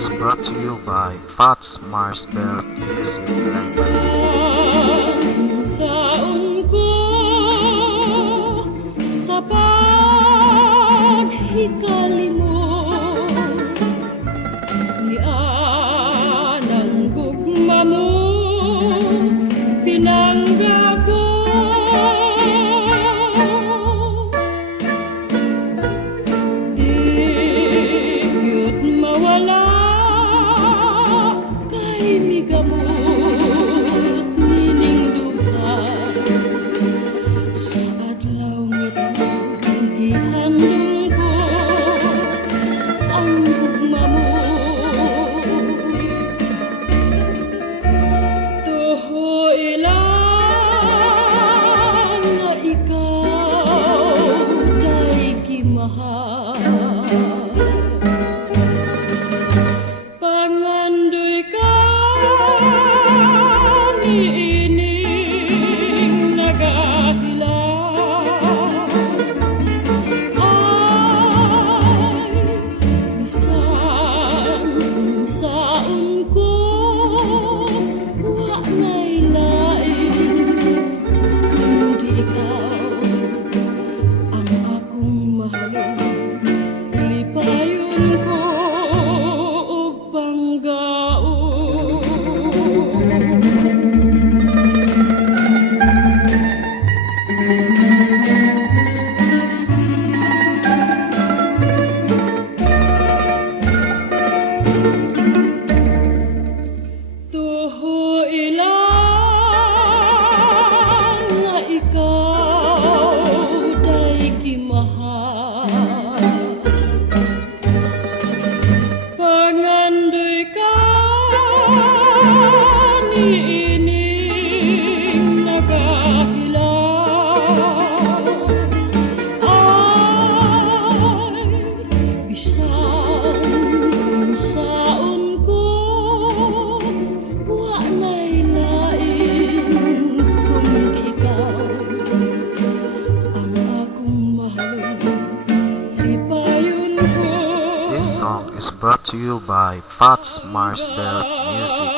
is brought to you by Pat's Marsbell Music Library. Saan ko sa paghikali mo ni anang gugma mo pinangga ko di gyud mawala kay migamot nining duha sa adlaw ngitang gihandong ko ang gugma mo toho ilang nga ikaw day kimahal pangandoy ka niining nagahilaw ay bisan saon ko wa na'y lain kundi ikaw ang akong mahalong lipayon ko og panggaon. Toho ilang nga ikaw day kimahal pangandoy ka niining nagahilaw ay bisan saon ko wa na'y lain kundi ikaw ang akong mahalong lipayon ko. This song is brought to you by Pat's Marsbell Music